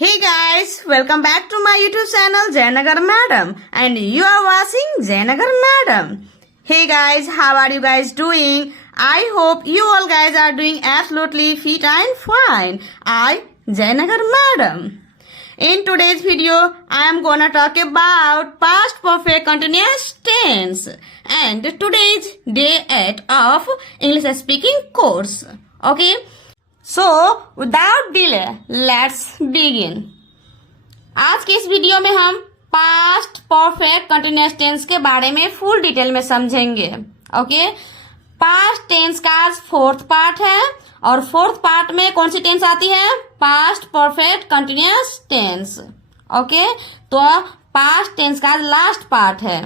Hey guys, welcome back to my YouTube channel Jayanagar Madam and you are watching Jayanagar Madam. Hey guys, how are you guys doing? I hope you all guys are doing absolutely fit and fine. I Jayanagar Madam. In today's video, I am gonna talk about past perfect continuous tense and today's day 8 of English speaking course. Okay? So, without delay, let's begin. आज के इस video में हम past perfect continuous tense के बारे में full detail में समझेंगे. ओके, पास्ट टेंस का फोर्थ पार्ट है और फोर्थ पार्ट में कौन सी टेंस आती है? Past perfect continuous tense. Okay, तो पास्ट टेंस का लास्ट पार्ट है.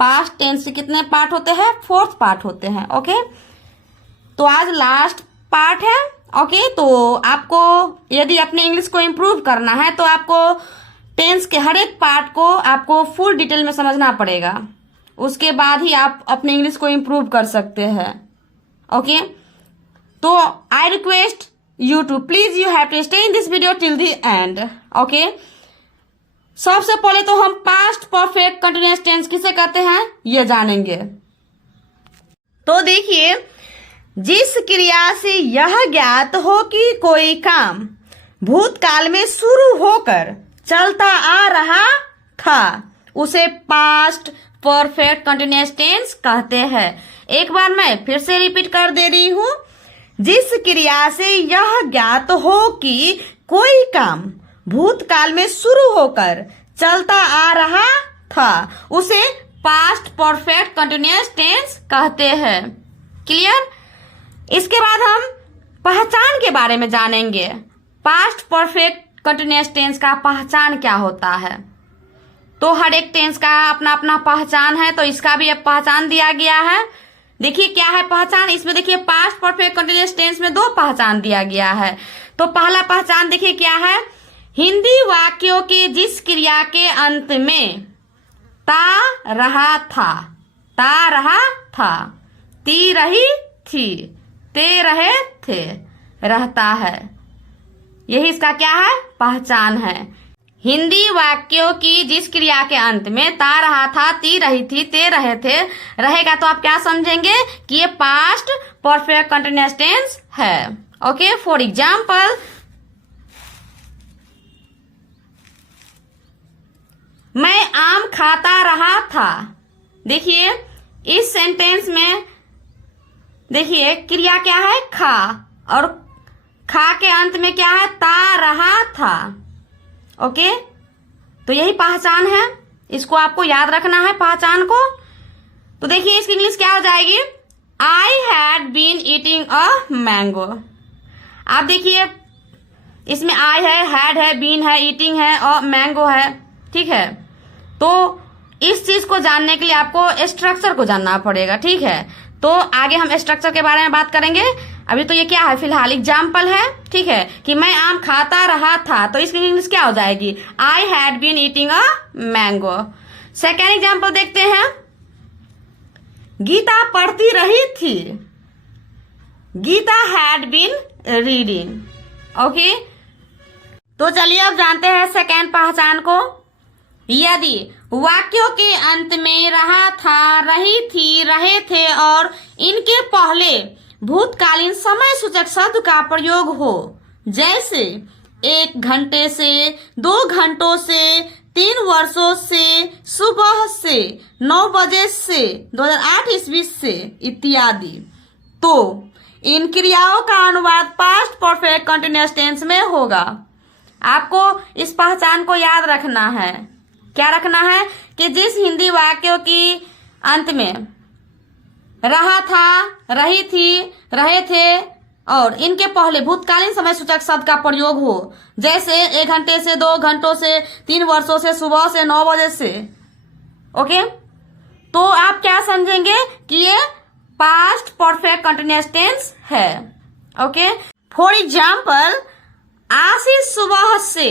पास्ट टेंस के कितने पार्ट होते हैं? फोर्थ पार्ट होते हैं. ओके, तो आज लास्ट पार्ट है. ओके, तो आपको यदि अपने इंग्लिश को इम्प्रूव करना है तो आपको टेंस के हर एक पार्ट को आपको फुल डिटेल में समझना पड़ेगा. उसके बाद ही आप अपने इंग्लिश को इम्प्रूव कर सकते हैं. ओके, तो I request you to please you have to stay in this video till the end. Okay, सबसे पहले तो हम पास्ट परफेक्ट कंटिन्यूअस टेंस किसे कहते हैं ये जानेंगे. तो देखिए, जिस क्रिया से यह ज्ञात हो कि कोई काम भूतकाल में शुरू होकर चलता आ रहा था उसे पास्ट परफेक्ट कंटिन्यूअस टेंस कहते हैं. एक बार मैं फिर से रिपीट कर दे रही हूं. जिस क्रिया से यह ज्ञात हो कि कोई काम भूतकाल में शुरू होकर चलता आ रहा था उसे पास्ट परफेक्ट कंटिन्यूअस टेंस कहते हैं. क्लियर? इसके बाद हम पहचान के बारे में जानेंगे. पास्ट परफेक्ट कंटिन्यूअस टेंस का पहचान क्या होता है? तो हर एक टेंस का अपना अपना पहचान है, तो इसका भी अब पहचान दिया गया है. देखिए क्या है पहचान. इसमें देखिए पास्ट परफेक्ट कंटिन्यूअस टेंस में दो पहचान दिया गया है. तो पहला पहचान देखिए क्या है. हिंदी वाक्यों के जिस क्रिया के अंत में ता रहा था, ता रहा था, ती रही थी, ते रहे थे, रहता है, यही इसका क्या है? पहचान है. हिंदी वाक्यों की जिस क्रिया के अंत में ता रहा था, ती रही थी, ते रहे थे रहेगा तो आप क्या समझेंगे कि ये पास्ट परफेक्ट कंटिन्यूअस टेंस है. ओके, फॉर एग्जाम्पल, मैं आम खाता रहा था. देखिए इस सेंटेंस में देखिए क्रिया क्या है? खा, और खा के अंत में क्या है? ता रहा था. ओके, तो यही पहचान है. इसको आपको याद रखना है पहचान को. तो देखिए इसकी इंग्लिश क्या हो जाएगी? I had been eating a mango. आप देखिए इसमें आई है, हैड है, बीन है, ईटिंग है और मैंगो है. ठीक है, तो इस चीज को जानने के लिए आपको स्ट्रक्चर को जानना पड़ेगा. ठीक है, तो आगे हम स्ट्रक्चर के बारे में बात करेंगे. अभी तो ये क्या है? फिलहाल एग्जाम्पल है. ठीक है, कि मैं आम खाता रहा था, तो इसकी इंग्लिश क्या हो जाएगी? I had been eating a mango. Second example देखते हैं. गीता पढ़ती रही थी. Gita had been reading. Okay, तो चलिए अब जानते हैं सेकेंड पहचान को. यदि वाक्यों के अंत में रहा था, रही थी, रहे थे और इनके पहले भूतकालीन समय सूचक शब्द का प्रयोग हो, जैसे 1 घंटे से, 2 घंटों से, 3 वर्षों से, सुबह से, 9 बजे से, 2008 ईस्वी से इत्यादि, तो इन क्रियाओं का अनुवाद पास्ट परफेक्ट कंटिन्यूअस टेंस में होगा. आपको इस पहचान को याद रखना है. क्या रखना है? कि जिस हिंदी वाक्यों की अंत में रहा था, रही थी, रहे थे और इनके पहले भूतकालीन समय सूचक शब्द का प्रयोग हो, जैसे 1 घंटे से, 2 घंटों से, 3 वर्षों से, सुबह से, 9 बजे से. ओके, तो आप क्या समझेंगे कि ये पास्ट परफेक्ट कंटिन्यूअस टेंस है. ओके, फॉर एग्जाम्पल, आशीष सुबह से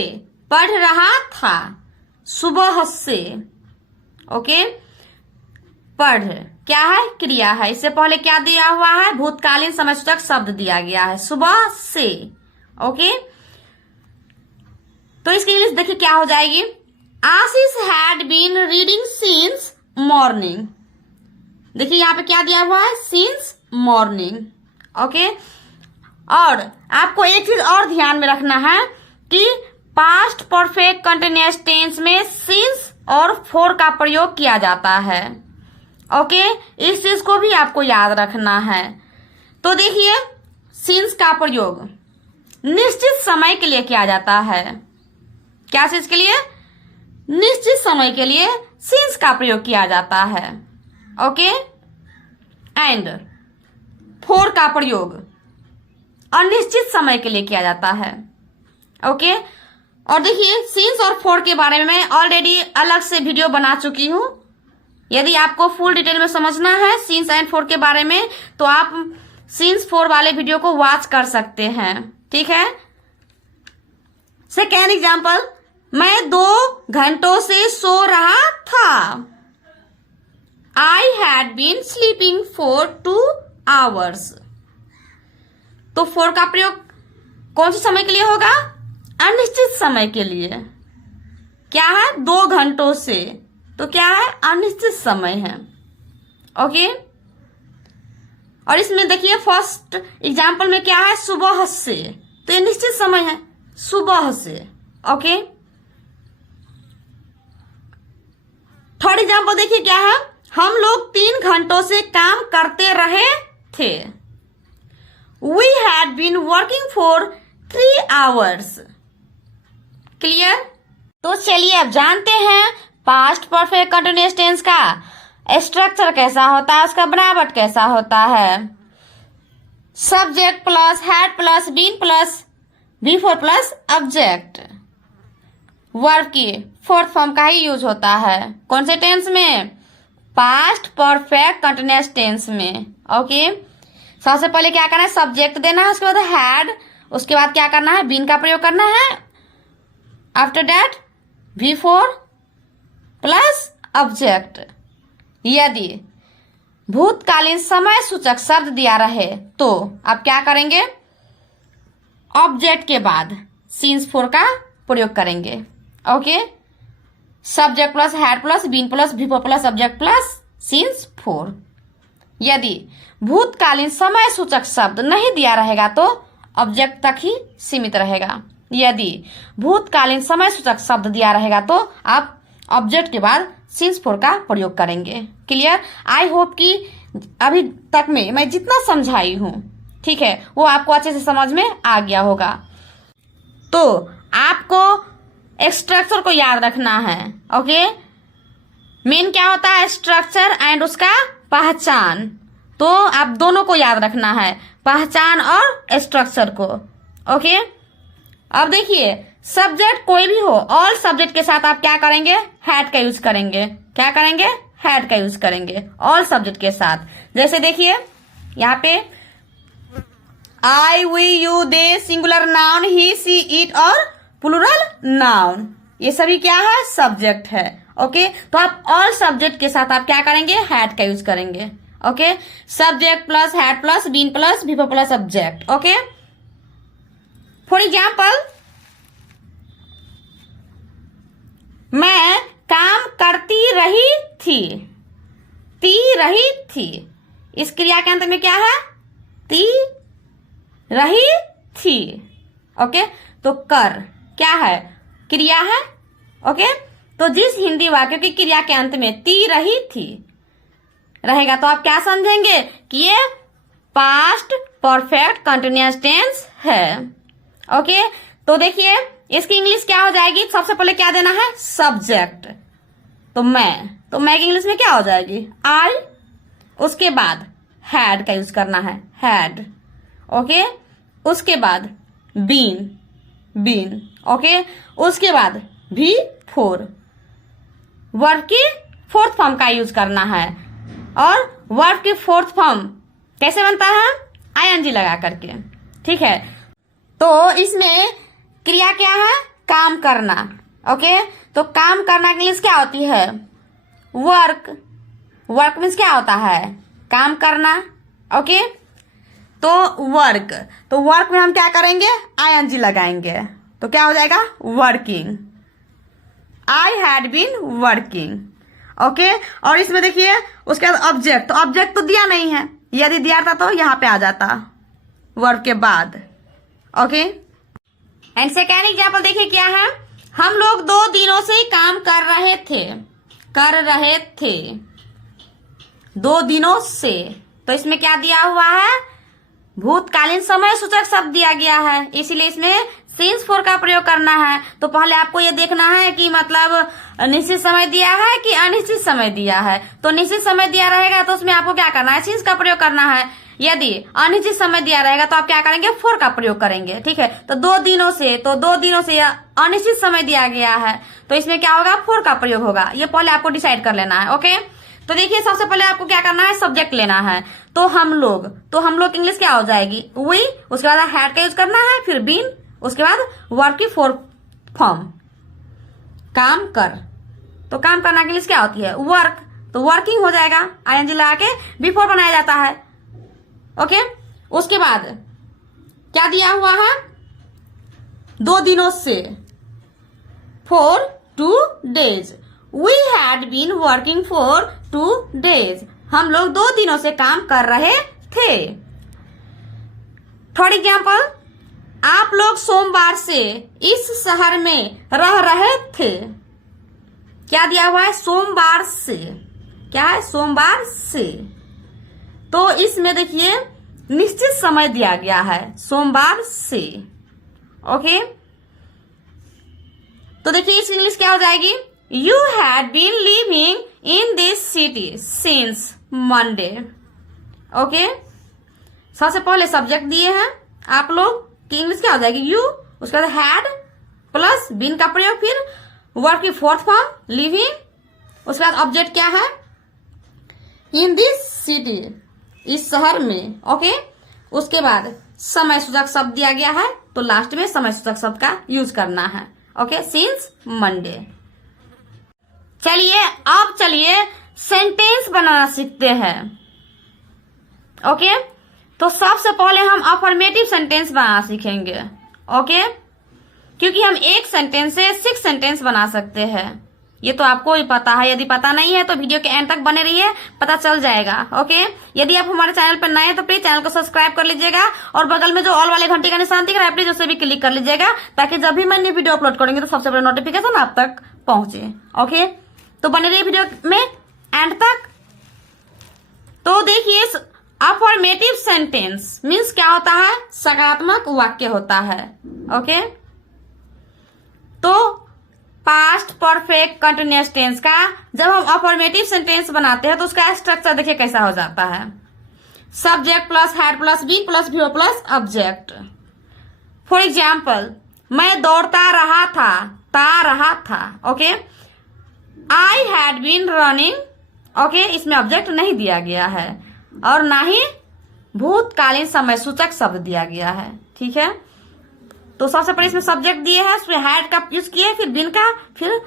पढ़ रहा था. सुबह से. ओके, पढ़ क्या है? क्रिया है. इससे पहले क्या दिया हुआ है? भूतकालीन समय सूचक शब्द दिया गया है, सुबह से. ओके, तो इसकी इंग्लिश देखिए क्या हो जाएगी, Ashish had been reading since morning. देखिए यहाँ पे क्या दिया हुआ है, सिंस मॉर्निंग। ओके, और आपको एक चीज और ध्यान में रखना है कि पास्ट परफेक्ट कंटिन्यूअस टेंस में सिंस और फॉर का प्रयोग किया जाता है। ओके, इस चीज को भी आपको याद रखना है। तो देखिए, सिंस का प्रयोग निश्चित समय के लिए किया जाता है। क्या चीज के लिए, निश्चित समय के लिए सिंस का प्रयोग किया जाता है। ओके, एंड फॉर का प्रयोग अनिश्चित समय के लिए किया जाता है। ओके, और देखिए सिंस और फॉर के बारे में मैं ऑलरेडी अलग से वीडियो बना चुकी हूं। यदि आपको फुल डिटेल में समझना है सिंस एंड फॉर के बारे में तो आप सिंस फॉर वाले वीडियो को वॉच कर सकते हैं। ठीक है, सेकेंड एग्जाम्पल, मैं 2 घंटों से सो रहा था। I had been sleeping for 2 hours। तो for का प्रयोग कौन से समय के लिए होगा, अनिश्चित समय के लिए। क्या है, 2 घंटों से, तो क्या है, अनिश्चित समय है। ओके, और इसमें देखिए फर्स्ट एग्जाम्पल में क्या है, सुबह से, तो ये निश्चित समय है, सुबह से। ओके, थर्ड एग्जाम्पल देखिए क्या है, हम लोग 3 घंटों से काम करते रहे थे। We had been working for 3 hours। Clear? तो चलिए अब जानते हैं पास्ट परफेक्ट कंटिन्यूअस टेंस का स्ट्रक्चर कैसा होता है, उसका बनावट कैसा होता है। Subject plus had plus been plus बी4 प्लस ऑब्जेक्ट। वर्ब की फोर्थ फॉर्म का ही यूज होता है। कौन से टेंस में, पास्ट परफेक्ट कंटिन्यूअस टेंस में। ओके, सबसे पहले क्या करना है, सब्जेक्ट देना है, उसके बाद हैड, उसके बाद क्या करना है, बीन का प्रयोग करना है, after that V4 plus object. यदि भूतकालीन समय सूचक शब्द दिया रहे तो आप क्या करेंगे, ऑब्जेक्ट के बाद सिंस फॉर का प्रयोग करेंगे। Okay, subject plus had plus been plus V4 plus object plus since for. यदि भूतकालीन समय सूचक शब्द नहीं दिया रहेगा तो ऑब्जेक्ट तक ही सीमित रहेगा। यदि भूतकालीन समय सूचक शब्द दिया रहेगा तो आप ऑब्जेक्ट के बाद सिंस फॉर का प्रयोग करेंगे। क्लियर? आई होप कि अभी तक में मैं जितना समझाई हूं, ठीक है, वो आपको अच्छे से समझ में आ गया होगा। तो आपको स्ट्रक्चर को याद रखना है। ओके, मेन क्या होता है, स्ट्रक्चर एंड उसका पहचान। तो आप दोनों को याद रखना है, पहचान और स्ट्रक्चर को। ओके, अब देखिए सब्जेक्ट कोई भी हो, ऑल सब्जेक्ट के साथ आप क्या करेंगे, हैड का यूज करेंगे। क्या करेंगे, हैड का यूज करेंगे ऑल सब्जेक्ट के साथ। जैसे देखिए यहाँ पे I, we, you, they, singular noun, he, she, it और प्लूरल नाउन, ये सभी क्या है, सब्जेक्ट है। ओके, तो आप ऑल सब्जेक्ट के साथ आप क्या करेंगे, हैड का यूज करेंगे। Okay, subject plus had plus been plus V4 plus object. Okay, for example, मैं काम करती रही थी। ती रही थी, इस क्रिया के अंत में क्या है, ती रही थी। ओके, तो कर क्या है, क्रिया है। ओके, तो जिस हिंदी वाक्य की क्रिया के अंत में ती रही थी रहेगा तो आप क्या समझेंगे कि ये पास्ट परफेक्ट कंटिन्यूअस टेंस है। ओके, तो देखिए इसकी इंग्लिश क्या हो जाएगी, सबसे पहले क्या देना है, सब्जेक्ट। तो मैं की इंग्लिश में क्या हो जाएगी, आई। उसके बाद हैड का यूज करना है, हैड। ओके, उसके बाद बीन। ओके, उसके बाद V4, वर्ब की फोर्थ फॉर्म का यूज करना है। और वर्ब की फोर्थ फॉर्म कैसे बनता है, ING लगा करके। ठीक है, तो इसमें क्रिया क्या है, काम करना। ओके, तो काम करना के लिए क्या होती है, वर्क मीन्स क्या होता है, काम करना। ओके, तो वर्क में हम क्या करेंगे, ING लगाएंगे। तो क्या हो जाएगा working, I had been working. Okay, और इसमें देखिए उसके बाद ऑब्जेक्ट, तो ऑब्जेक्ट तो दिया नहीं है, यदि दिया था तो यहाँ पे आ जाता वर्ब के बाद। ओके, एंड सेकेंड एग्जाम्पल देखिए क्या है, हम लोग 2 दिनों से काम कर रहे थे, 2 दिनों से, तो इसमें क्या दिया हुआ है, भूतकालीन समय सूचक शब्द दिया गया है, इसीलिए इसमें सिंस फॉर का प्रयोग करना है। तो पहले आपको ये देखना है कि मतलब निश्चित समय दिया है कि अनिश्चित समय दिया है। तो निश्चित समय दिया रहेगा तो उसमें आपको क्या करना है, सिंस का प्रयोग करना है। यदि अनिश्चित समय दिया रहेगा तो आप क्या करेंगे, फॉर का प्रयोग करेंगे। ठीक है, तो 2 दिनों से, तो 2 दिनों से अनिश्चित समय दिया गया है, तो इसमें क्या होगा, फॉर का प्रयोग होगा। ये पहले आपको डिसाइड कर लेना है। ओके, तो देखिए सबसे पहले आपको क्या करना है, सब्जेक्ट लेना है। तो हम लोग इंग्लिश क्या हो जाएगी, वी, उसके बाद हैड का यूज करना है, फिर बीन, उसके बाद वर्क की फोर फॉर्म, काम कर। तो काम करना के लिए क्या होती है, वर्क, तो वर्किंग हो जाएगा, आईएनजी लगा के बिफोर बनाया जाता है। ओके, उसके बाद क्या दिया हुआ है, 2 दिनों से, for 2 days, we had been working for 2 days, हम लोग 2 दिनों से काम कर रहे थे। थर्ड एग्जाम्पल, आप लोग सोमवार से इस शहर में रह रहे थे। क्या दिया हुआ है, सोमवार से, क्या है, सोमवार से। तो इसमें देखिए निश्चित समय दिया गया है, सोमवार से। ओके, तो देखिए इस इंग्लिश क्या हो जाएगी, you had been living in this city since Monday. Okay, सबसे पहले सब्जेक्ट दिए हैं आप लोग कि इंग्लिश क्या हो जाएगी, यू, उसके बाद हैड प्लस बीन का प्रयोग, फिर वर्ब की फोर्थ फॉर्म लिविंग, उसके बाद ऑब्जेक्ट क्या है, इन दिस सिटी, इस शहर में। ओके, उसके बाद समय सूचक शब्द दिया गया है, तो लास्ट में समय सूचक शब्द का यूज करना है। Okay, since Monday. चलिए सेंटेंस बनाना सीखते हैं। ओके, तो सबसे पहले हम अफर्मेटिव सेंटेंस बनाना सीखेंगे। ओके, क्योंकि हम एक सेंटेंस से 6 सेंटेंस बना सकते हैं, ये तो आपको ही पता है। यदि पता नहीं है तो वीडियो के एंड तक बने रहिए, पता चल जाएगा। ओके, यदि आप हमारे चैनल पर नए हैं तो प्लीज चैनल को सब्सक्राइब कर लीजिएगा, और बगल में जो ऑल वाले घंटी का निशान दिख रहा है प्लीज उसे भी क्लिक कर लीजिएगा, ताकि जब भी मैं न्यू वीडियो अपलोड करेंगे तो सबसे पहले नोटिफिकेशन आप तक पहुंचे। ओके, तो बने रहिए वीडियो में एंड तक। तो देखिए अफर्मेटिव सेंटेंस मीन्स क्या होता है, सकारात्मक वाक्य होता है। ओके, तो पास्ट परफेक्ट कंटिन्यूअस टेंस का जब हम अफर्मेटिव सेंटेंस बनाते हैं तो उसका स्ट्रक्चर देखिए कैसा हो जाता है, subject plus had plus been plus वीओ प्लस ऑब्जेक्ट। फॉर एग्जाम्पल, मैं दौड़ता रहा था। Okay, I had been running. Okay, इसमें ऑब्जेक्ट नहीं दिया गया है और ना ही भूतकालीन समय सूचक शब्द दिया गया है। ठीक है, तो सबसे पहले इसमें सब्जेक्ट दिए हैं, उसमें हैड का यूज किए, फिर बिन का, फिर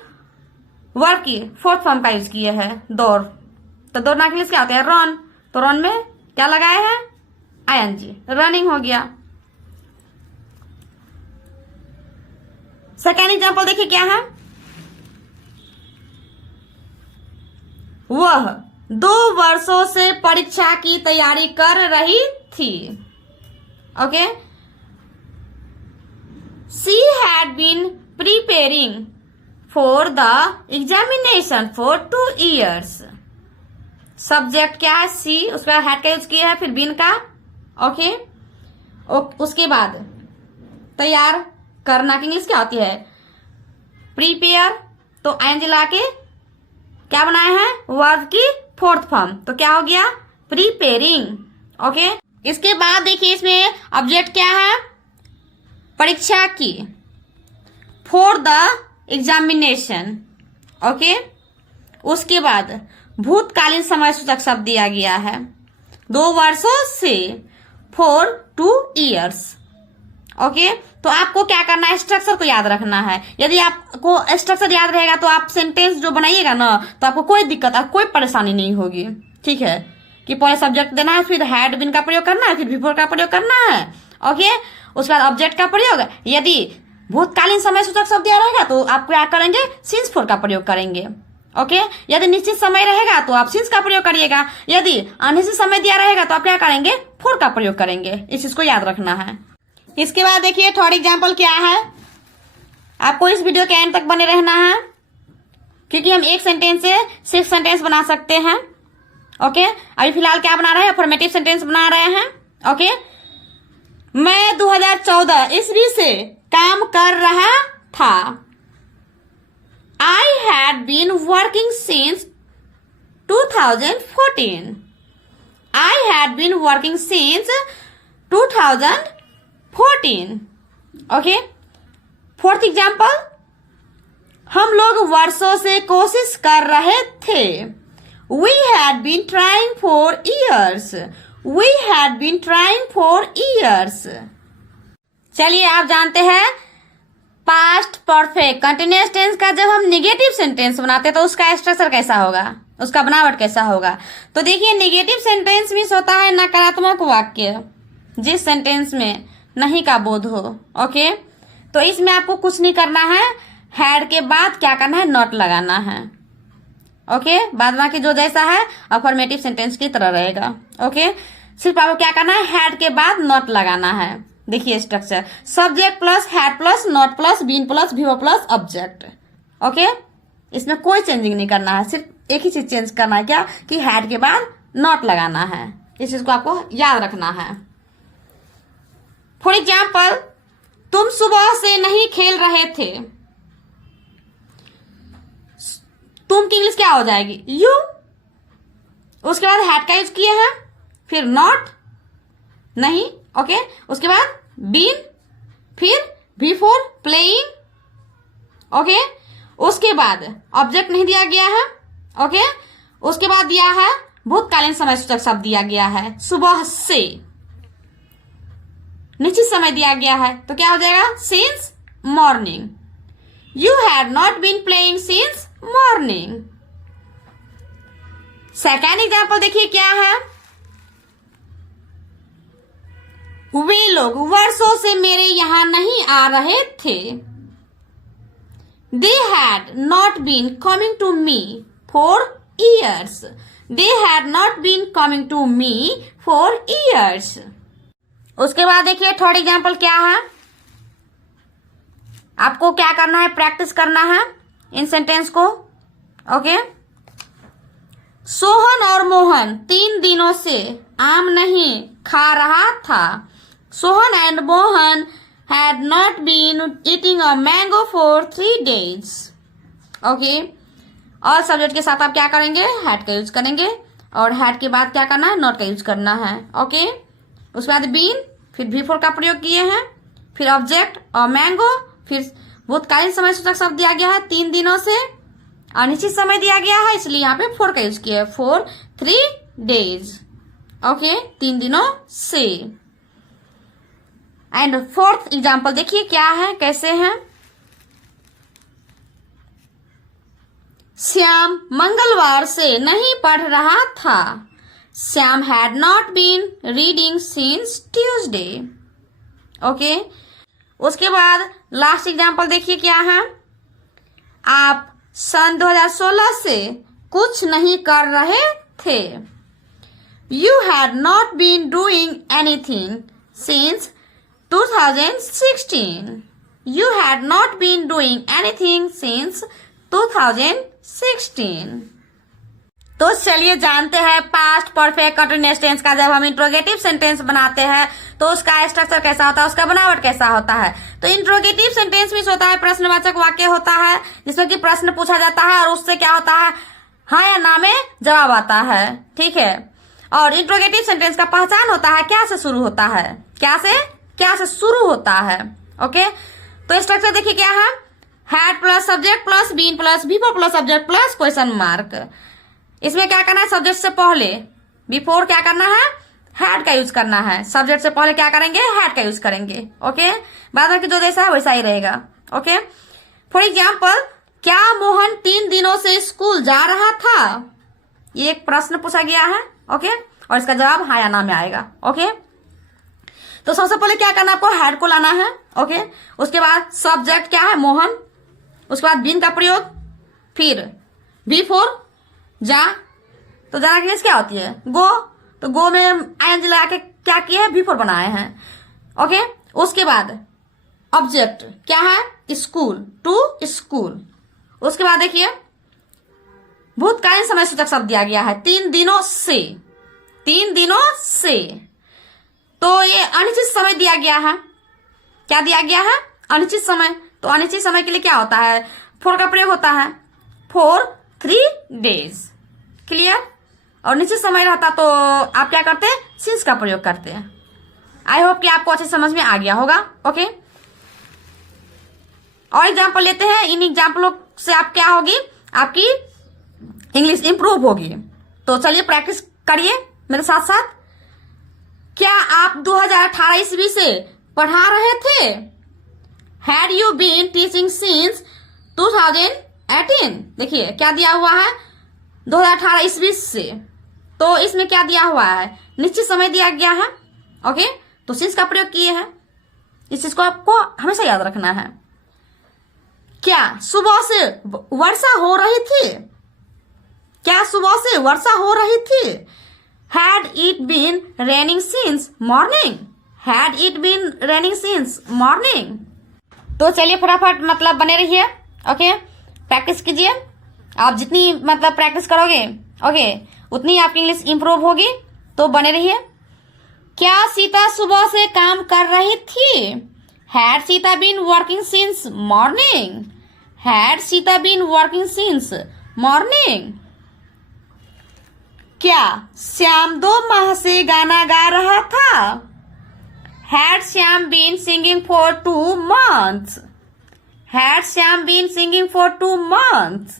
वर्ब की फोर्थ फॉर्म का यूज किए हैं, दौड़। तो दौड़ना के लिए क्या होता है, रन। तो रन में क्या लगाए हैं, आईएनजी, रनिंग हो गया। सेकेंड एग्जाम्पल देखिए क्या है, वह 2 वर्षों से परीक्षा की तैयारी कर रही थी। Okay, she had been preparing for the examination for 2 years. Subject क्या है, सी, उसका हैड का यूज किया है, फिर बीन का। ओके, उसके बाद तैयार करना की इंग्लिश क्या होती है, प्रीपेयर। तो आईएनजी ला के क्या बनाए हैं, वर्ब की फोर्थ फॉर्म, तो क्या हो गया, प्रीपेयरिंग। ओके, इसके बाद देखिए इसमें ऑब्जेक्ट क्या है, परीक्षा की, फॉर द एग्जामिनेशन। ओके, उसके बाद भूतकालीन समय सूचक शब्द दिया गया है, 2 वर्षों से, फॉर 2 years। ओके, तो आपको क्या करना है, स्ट्रक्चर को याद रखना है। यदि आपको स्ट्रक्चर याद रहेगा तो आप सेंटेंस जो बनाइएगा ना तो आपको कोई दिक्कत, कोई परेशानी नहीं होगी। ठीक है, कि पहले सब्जेक्ट देना है, फिर हैड बीन का प्रयोग करना है, फिर बिफोर का प्रयोग करना है। ओके, उसके बाद ऑब्जेक्ट का प्रयोग। यदि भूतकालीन समय सूचक शब्द दिया रहेगा तो आप क्या करेंगे, सिंस फोर का प्रयोग करेंगे। ओके, यदि निश्चित समय रहेगा तो आप सिंस का प्रयोग करिएगा, यदि अनिश्चित समय दिया रहेगा तो आप क्या करेंगे, फोर का प्रयोग करेंगे। इस चीज को याद रखना है। इसके बाद देखिए थर्ड एग्जाम्पल क्या है। आपको इस वीडियो के एंड तक बने रहना है, क्योंकि हम एक सेंटेंस से 6 सेंटेंस बना सकते हैं। ओके, अभी फिलहाल क्या बना रहे हैं, अफर्मेटिव सेंटेंस बना रहे हैं। ओके, मैं 2014 ईस्वी से काम कर रहा था। I had been working since 2014. I had been working since 2014. Okay. Fourth example, हम लोग वर्षों से कोशिश कर रहे थे। We had been trying for years. We had been trying for years. चलिए, आप जानते हैं पास्ट परफेक्ट कंटिन्यूअस टेंस का जब हम निगेटिव सेंटेंस बनाते हैं तो उसका स्ट्रक्चर कैसा होगा, उसका बनावट कैसा होगा। तो देखिए, निगेटिव सेंटेंस मीन्स होता है नकारात्मक वाक्य जिस सेंटेंस में नहीं का बोध हो। ओके, तो इसमें आपको कुछ नहीं करना है, हैड के बाद क्या करना है, नॉट लगाना है। ओके, बाद बाकी जो जैसा है अफर्मेटिव सेंटेंस की तरह रहेगा। ओके, सिर्फ आपको क्या करना है, हैड के बाद नॉट लगाना है। देखिए structure, subject plus had plus not plus been plus वीवर प्लस ऑब्जेक्ट। ओके, इसमें कोई चेंजिंग नहीं करना है, सिर्फ एक ही चीज चेंज करना है, क्या कि हैड के बाद नॉट लगाना है। इस चीज को आपको याद रखना है। फॉर एग्जाम्पल, तुम सुबह से नहीं खेल रहे थे। तुम की इंग्लिश क्या हो जाएगी, यू। उसके बाद हैड का यूज किए हैं, फिर नॉट नहीं। ओके, उसके बाद बीन, फिर बिफोर प्लेइंग। ओके, उसके बाद ऑब्जेक्ट नहीं दिया गया है। ओके, उसके बाद दिया है भूतकालीन समय सूचक शब्द दिया गया है, सुबह से। निश्चित समय दिया गया है तो क्या हो जाएगा, since morning. You had not been playing since morning. Second example देखिए क्या है, वे लोग वर्षों से मेरे यहां नहीं आ रहे थे। They had not been coming to me for years. They had not been coming to me for years. उसके बाद देखिए थर्ड एग्जाम्पल क्या है। आपको क्या करना है, प्रैक्टिस करना है इन सेंटेंस को। ओके, सोहन और मोहन 3 दिनों से आम नहीं खा रहा था। Sohan and Mohan had not been eating a mango for 3 days. Okay, और सब्जेक्ट के साथ आप क्या करेंगे, हैड का यूज करेंगे, और हैड के बाद क्या करना है, नॉट का यूज करना है। ओके, उसके बाद बीन, फिर बिफोर का प्रयोग किए हैं, फिर ऑब्जेक्ट और मैंगो, फिर भूतकालीन समय सूचक शब्द दिया गया है 3 दिनों से, अनिश्चित समय दिया गया है इसलिए यहाँ पे 4 का यूज किया है, 4 3 days। ओके, 3 दिनों से। एंड फोर्थ एग्जाम्पल देखिए क्या है, कैसे है। श्याम मंगलवार से नहीं पढ़ रहा था। Shyam had not been reading since Tuesday. Okay, उसके बाद लास्ट एग्जाम्पल देखिए क्या है। आप सन 2016 से कुछ नहीं कर रहे थे। You had not been doing anything since 2016. You had not been doing anything since 2016. तो चलिए जानते हैं पास्ट परफेक्ट कंटीन्यूअस टेंस का जब हम इंट्रोगेटिव सेंटेंस बनाते हैं तो उसका स्ट्रक्चर कैसा होता है, उसका बनावट कैसा होता है। तो इंट्रोगेटिव सेंटेंस मीन्स होता है प्रश्नवाचक वाक्य होता है जिसमें कि प्रश्न पूछा जाता है और उससे क्या होता है, हाँ या ना में जवाब आता है। ठीक है, और इंट्रोगेटिव सेंटेंस का पहचान होता है क्या से शुरू होता है, क्या से शुरू होता है। ओके, तो स्ट्रक्चर देखिए क्या है, had plus subject plus been plus before plus subject plus question mark. इसमें क्या करना है, सब्जेक्ट से पहले बिफोर क्या करना है, हैड का यूज करना है। सब्जेक्ट से पहले क्या करेंगे, हैड का यूज करेंगे। ओके, बाद में जो जैसा है वैसा ही रहेगा। ओके, फॉर एग्जाम्पल, क्या मोहन 3 दिनों से स्कूल जा रहा था, ये एक प्रश्न पूछा गया है। ओके, और इसका जवाब हाँ या ना में आएगा। ओके, तो सबसे पहले क्या करना है, आपको हैड को लाना है। ओके। उसके बाद सब्जेक्ट क्या है, मोहन। उसके बाद बीन का प्रयोग, फिर बी फॉर जा, तो जाना की इंग्लिश क्या होती है, गो। तो गो में आईएनजी लगा के क्या किया है, बी फॉर बनाए हैं, ओके। उसके बाद ऑब्जेक्ट क्या है, स्कूल, टू स्कूल। उसके बाद देखिए भूतकालीन समय सूचक शब्द दिया गया है, 3 दिनों से, 3 दिनों से। तो ये अनिश्चित समय दिया गया है, क्या दिया गया है, अनिश्चित समय। तो अनिश्चित समय के लिए क्या होता है, फॉर का प्रयोग होता है, फॉर 3 days, क्लियर। और निश्चित समय रहता तो आप क्या करते हैं, सिंस का प्रयोग करते हैं। आई होप कि आपको अच्छे समझ में आ गया होगा, ओके। और एग्जाम्पल लेते हैं, इन एग्जाम्पलों से आप क्या होगी, आपकी इंग्लिश इंप्रूव होगी। तो चलिए प्रैक्टिस करिए मेरे साथ साथ। क्या आप 2018 ईस्वी से पढ़ा रहे थे, had you been teaching since 2018। देखिए क्या दिया हुआ है, 2018 ईस्वी से, तो इसमें क्या दिया हुआ है, निश्चित समय दिया गया है, ओके। तो सिंस का प्रयोग किए हैं, इस चीज को आपको हमेशा याद रखना है। क्या सुबह से वर्षा हो रही थी, क्या सुबह से वर्षा हो रही थी, had it been raining since morning, had it been raining since morning. तो चलिए फटाफट मतलब बने रहिए, ओके। प्रैक्टिस कीजिए, आप जितनी मतलब प्रैक्टिस करोगे, ओके, उतनी आपकी इंग्लिश इंप्रूव होगी। तो बने रहिए। क्या सीता सुबह से काम कर रही थी, had Sita been working since morning, had Sita been working since morning. क्या श्याम 2 माह से गाना गा रहा था, had Shyam been singing for 2 months, had Shyam been singing for 2 months।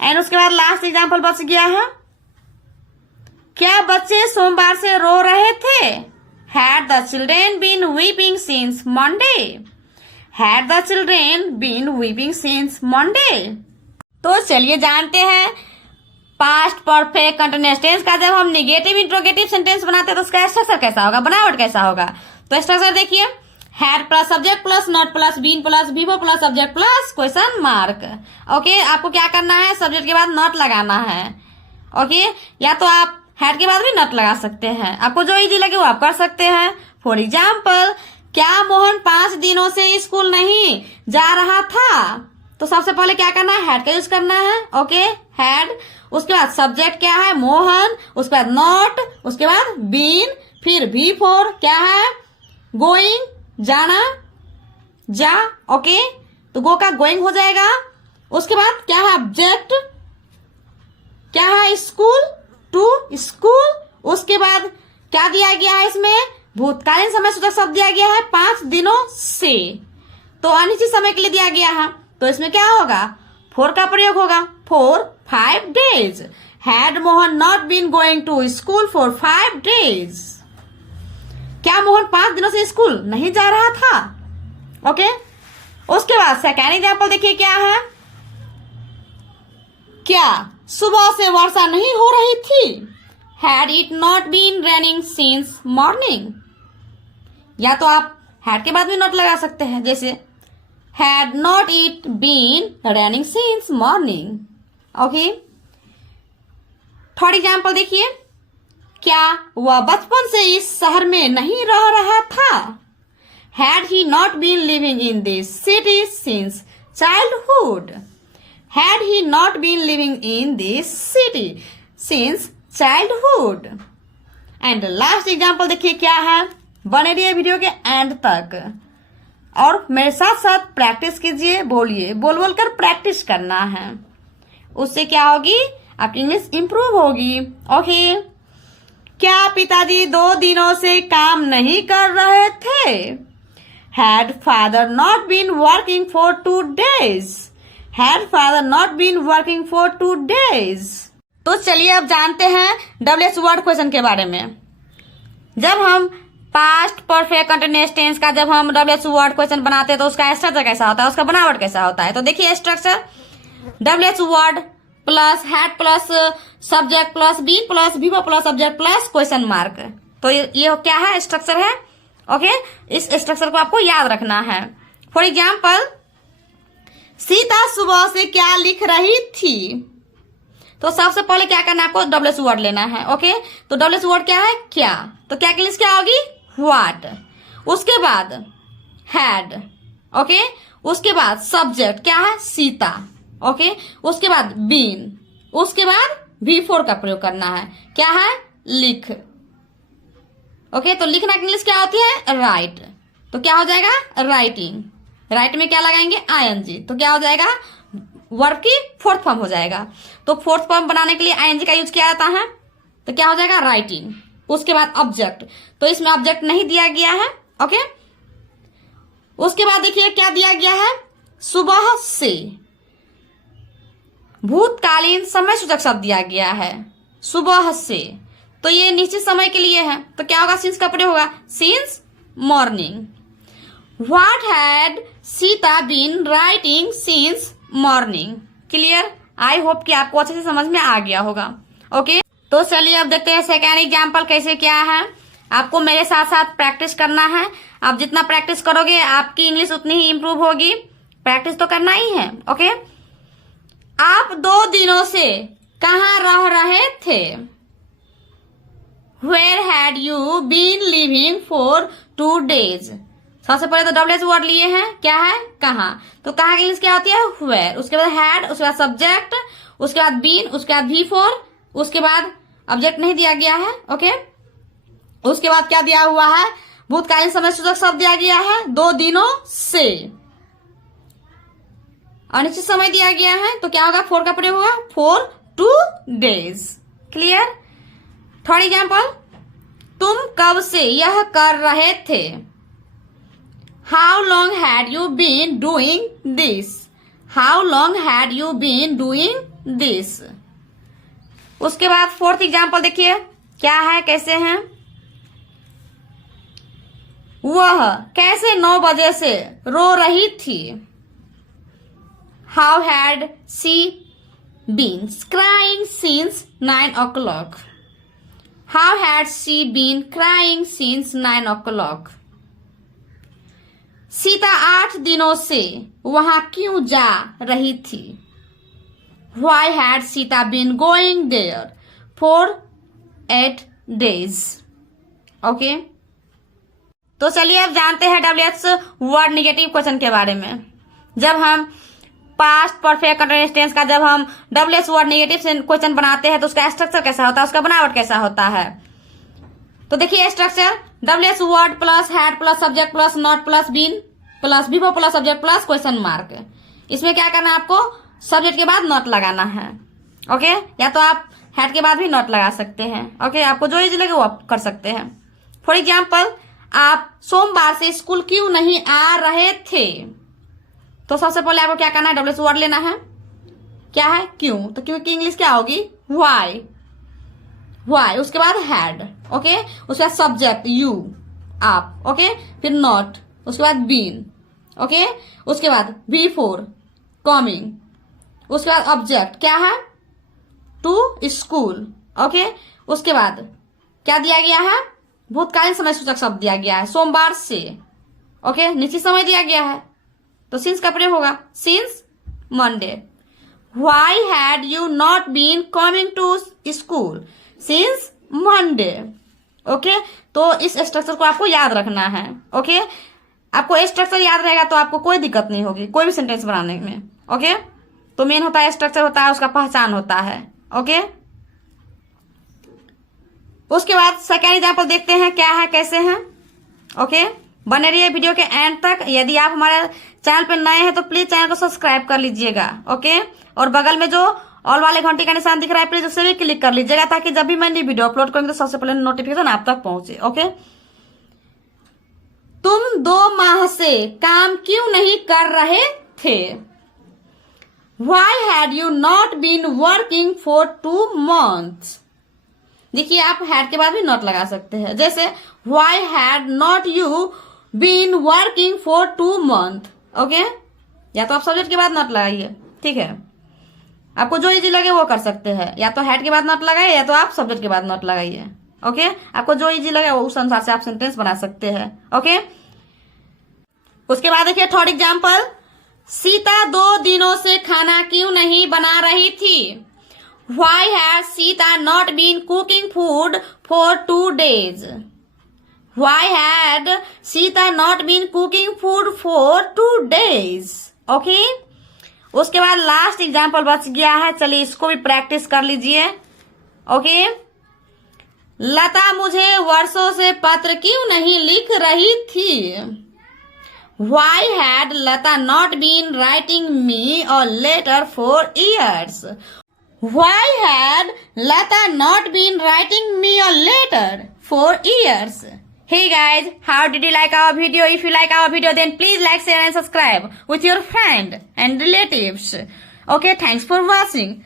And उसके बाद लास्ट एग्जाम्पल बच गया है, क्या बच्चे सोमवार से रो रहे थे, had the children been weeping since Monday, had the children been weeping since Monday. तो चलिए जानते हैं पास्ट परफेक्ट कंटीन्यूअस टेंस का जब हम निगेटिव इंट्रोगेटिव सेंटेंस बनाते हैं तो उसका स्ट्रक्चर कैसा होगा, बनावट कैसा होगा। तो स्ट्रक्चर देखिए, had plus subject plus not plus been plus वीवो plus subject plus question mark, okay. आपको क्या करना है, सब्जेक्ट के बाद नॉट लगाना है, ओके। या तो आप हैड के बाद भी नॉट लगा सकते हैं, आपको जो इजी लगे वो आप कर सकते हैं। फॉर एग्जाम्पल, क्या मोहन 5 दिनों से स्कूल नहीं जा रहा था, तो सबसे पहले क्या करना है, हैड का यूज करना है, ओके, हैड। उसके बाद सब्जेक्ट क्या है, मोहन, उसके बाद नॉट, उसके बाद बीन, फिर बी फॉर क्या है, गोइंग, जाना, जा, ओके। तो गो का गोइंग हो जाएगा। उसके बाद क्या है, ऑब्जेक्ट क्या है, स्कूल, टू स्कूल। उसके बाद क्या दिया गया है, इसमें भूतकालीन समय सूचक शब्द दिया गया है 5 दिनों से, तो अनिश्चित समय के लिए दिया गया है। तो इसमें क्या होगा, फॉर का प्रयोग होगा, for 5 days, had Mohan not been going to school for 5 days। क्या मोहन 5 दिनों से स्कूल नहीं जा रहा था, ओके। उसके बाद सेकेंड एग्जाम्पल देखिए क्या है, क्या सुबह से वर्षा नहीं हो रही थी, had it not been raining since morning. या तो आप हैड के बाद भी नॉट लगा सकते हैं, जैसे had not it been raining since morning, okay. Third example देखिए, क्या वह बचपन से इस शहर में नहीं रह रहा था, had he not been living in this city since childhood, had he not been living in this city since childhood. And last example देखिए क्या है, बने रहिए वीडियो के एंड तक और मेरे साथ साथ प्रैक्टिस कीजिए, बोलिए, बोल बोल कर प्रैक्टिस करना है, उससे क्या होगी, आपकी इंग्लिश इंप्रूव होगी, ओके। क्या पिताजी 2 दिनों से काम नहीं कर रहे थे, had father not been working for 2 days, had father not been working for 2 days। तो चलिए अब जानते हैं WH वर्ड क्वेश्चन के बारे में। जब हम पास्ट परफेक्ट कंटीन्यूअस टेंस का जब हम WH वर्ड क्वेश्चन बनाते हैं तो उसका स्ट्रक्चर कैसा होता है, उसका बनावट कैसा होता है। तो देखिए structure, WH word plus had plus subject plus been plus वीवो plus subject plus question mark. तो ये क्या है, स्ट्रक्चर है, ओके, इस स्ट्रक्चर को आपको याद रखना है। फॉर एग्जाम्पल, सीता सुबह से क्या लिख रही थी। तो सबसे पहले क्या करना है आपको, डब्ल्यूएच वर्ड लेना है। ओके, तो डब्ल्यूएच वर्ड क्या है, क्या। तो क्या की इंग्लिश क्या होगी, व्हाट। उसके बाद हैड। ओके, उसके बाद सब्जेक्ट क्या है, सीता। ओके, उसके बाद बीन। उसके बाद V4 का प्रयोग करना है, क्या है, लिख। ओके, तो लिखना की इंग्लिश क्या होती है, राइट। तो क्या हो जाएगा, राइटिंग। राइट में क्या लगाएंगे, ING। तो क्या हो जाएगा, वर्ब की फोर्थ फॉर्म हो जाएगा। तो फोर्थ फॉर्म बनाने के लिए ING का यूज किया जाता है। तो क्या हो जाएगा, राइटिंग। उसके बाद ऑब्जेक्ट, तो इसमें ऑब्जेक्ट नहीं दिया गया है। ओके, उसके बाद देखिए क्या दिया गया है, सुबह से। भूतकालीन समय सूचक शब्द दिया गया है, सुबह से। तो ये निश्चित समय के लिए है, तो क्या होगा, सिंस का प्रयोग होगा, since morning. What had Sita been writing since morning. Clear, I hope कि आपको अच्छे से समझ में आ गया होगा। ओके, तो चलिए अब देखते हैं सेकेंड एग्जाम्पल कैसे क्या है। आपको मेरे साथ साथ प्रैक्टिस करना है। आप जितना प्रैक्टिस करोगे आपकी इंग्लिश उतनी ही इंप्रूव होगी। प्रैक्टिस तो करना ही है। ओके, आप 2 दिनों से कहाँ रह रहे थे। Where had you been living for 2 days? सबसे पहले तो डब्ल्यूएच वर्ड लिए हैं, क्या है, कहाँ। तो कहाँ की इंग्लिश क्या होती है, where। उसके बाद had, उसके बाद सब्जेक्ट, उसके बाद been, उसके बाद V4, उसके बाद ऑब्जेक्ट नहीं दिया गया है। ओके, उसके बाद क्या दिया हुआ है, भूतकालीन समय सूचक शब्द दिया गया है, 2 दिनों से। अनिश्चित समय दिया गया है, तो क्या होगा, 4 का प्रयोग होगा, for 2 days। Clear. Third example, तुम कब से यह कर रहे थे। How long had you been doing this. How long had you been doing this. उसके बाद फोर्थ एग्जाम्पल देखिए क्या है, कैसे हैं। वह कैसे 9 बजे से रो रही थी। How had she been crying since 9 o'clock। How had she been crying since 9 o'clock? Sita 8 दिनों से वहां क्यों जा रही थी। Why had Sita been going there for 8 days? Okay? तो चलिए अब जानते हैं डब्ल्यूएच वर्ड निगेटिव क्वेश्चन के बारे में। जब हम पास्ट परफेक्ट कंटीन्यूअस टेंस का जब हम डब्ल्यूएच वर्ड नेगेटिव क्वेश्चन बनाते हैं तो उसका स्ट्रक्चर कैसा होता है, उसका बनावट कैसा होता है। तो देखिए structure, WH word plus had plus subject plus not plus been plus V4 plus subject plus question mark. इसमें क्या करना है आपको, सब्जेक्ट के बाद नॉट लगाना है। ओके, या तो आप हैड के बाद भी नॉट लगा सकते हैं। ओके, आपको जो इजी लगे वो आप कर सकते हैं। फॉर एग्जाम्पल, आप सोमवार से स्कूल क्यों नहीं आ रहे थे। तो सबसे पहले आपको क्या करना है, डब्ल्यूएच वर्ड लेना है, क्या है, क्यों। तो क्यों की इंग्लिश क्या होगी, व्हाई। व्हाई, उसके बाद हैड। ओके, उसके बाद सब्जेक्ट यू, आप। ओके, फिर नॉट, उसके बाद बीन। ओके, उसके बाद V4 कमिंग, उसके बाद ऑब्जेक्ट क्या है, टू स्कूल। ओके, उसके बाद क्या दिया गया है, भूतकालीन समय सूचक शब्द दिया गया है, सोमवार से। ओके, निश्चित समय दिया गया है, तो सिंस का प्रयोग होगा, since Monday. Why had you not been coming to school since Monday? Okay, तो इस स्ट्रक्चर को आपको याद रखना है। ओके, आपको स्ट्रक्चर याद रहेगा तो आपको कोई दिक्कत नहीं होगी कोई भी सेंटेंस बनाने में। ओके, तो मेन होता है स्ट्रक्चर, होता है उसका पहचान होता है। ओके, उसके बाद सेकेंड एग्जाम्पल देखते हैं क्या है, कैसे हैं। ओके, बने रहिए वीडियो के एंड तक। यदि आप हमारे चैनल पर नए हैं तो प्लीज चैनल को सब्सक्राइब कर लीजिएगा। ओके, और बगल में जो ऑल वाले घंटी का निशान दिख रहा है प्लीज उसे भी क्लिक कर लीजिएगा, ताकि जब भी मैं नई वीडियो अपलोड करूंगी तो सबसे पहले नोटिफिकेशन आप तक पहुंचे। ओके, तुम 2 माह से काम क्यों नहीं कर रहे थे। Why had you not been working for 2 months? देखिए आप हैड के बाद भी नॉट लगा सकते हैं, जैसे Why had not you been working for 2 months? Okay, या तो आप सब्जेक्ट के बाद नॉट लगाइए, ठीक है। आपको जो इजी लगे वो कर सकते हैं, या तो हैड के बाद नॉट लगाइए या तो आप सब्जेक्ट के बाद नॉट लगाइए। ओके आपको जो इजी लगे वो उस अनुसार से आप सेंटेंस बना सकते हैं। ओके उसके बाद देखिए थर्ड एग्जाम्पल, सीता 2 दिनों से खाना क्यों नहीं बना रही थी? Why has Sita not been cooking food for 2 days? Why had Sita not been cooking food for 2 days? Okay उसके बाद लास्ट एग्जाम्पल बच गया है, चलिए इसको भी प्रैक्टिस कर लीजिए। ओके लता मुझे वर्षों से पत्र क्यों नहीं लिख रही थी? Why had Lata not been writing me a letter for years? Why had Lata not been writing me a letter for years? Hey guys, how did you like our video? If you like our video, then please like, share and subscribe with your friend and relatives. Okay, thanks for watching.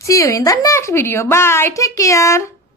See you in the next video. Bye. Take care.